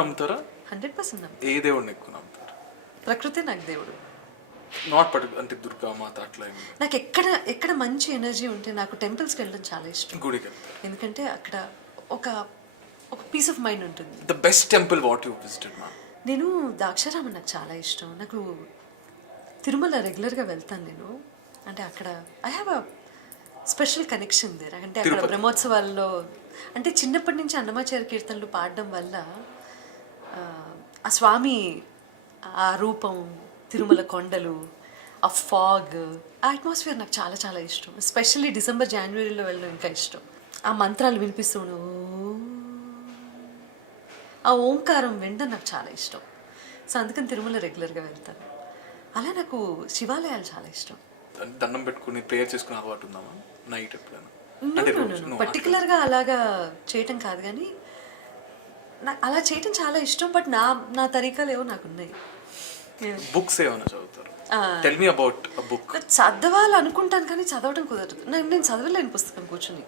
నమ్ముతారా? Hundred percent నమ్ము ఏ దేవుడిని ఎక్కువ నమ్ముతారు? ప్రకృతి నాకు దేవుడు. నాట్ పర్టి అంటే దుర్గా మాత అట్లా ఏమి నాకు ఎక్కడ ఎక్కడ మంచి ఎనర్జీ ఉంటే నాకు టెంపుల్స్కి వెళ్ళడం చాలా ఇష్టం. గుడికి వెళ్తారు. ఎందుకంటే అక్కడ ఒక ఒక పీస్ ఆఫ్ మైండ్ ఉంటుంది. The best temple what you visited ma'am నేను ద్రాక్షారామం నాకు చాలా ఇష్టం. నాకు తిరుమల రెగ్యులర్గా వెళ్తాను నేను. అంటే అక్కడ I have a special connection there అంటే అక్కడ తిరుపతి. బ్రహ్మోత్సవాల్లో అంటే చిన్నప్పటి నుంచి అన్నమాచార్య కీర్తనలు పాడడం వల్ల ఆ, స్వామి ఆ రూపం తిరుమల కొండలు ఆ ఫాగ్ ఆ అట్మాస్ఫియర్ నాకు చాలా చాలా ఇష్టం. ఎస్పెషల్లీ డిసెంబర్ జనవరిలో వెళ్ళడం ఇంకా ఇష్టం. ఆ మంత్రాలు వినిపిస్తూను ఆ ఓంకారం వినడం నాకు చాలా ఇష్టం. సో అందుకని తిరుమల రెగ్యులర్గా వెళ్తాను. అలా నాకు శివాలయాలు చాలా ఇష్టం. దండం పెట్టుకుని ప్రేయర్ చేసుకునే అలవాటు ఉందా మ్యామ్? నైట్ ఎప్పుడైనా? పర్టికులర్గా అలాగా చేయటం కాదు కానీ నాకు అలా చేయటం చాలా ఇష్టం బట్ నా నా తరీకాలు ఏవో నాకు ఉన్నాయి నేను బుక్స్ ఏమైనా చదువుతారు? టెల్ మీ అబౌట్ బుక్ చదవాలి అనుకుంటాను కానీ చదవడం కుదరదు. నేను చదవలేని పుస్తకం కూర్చుని.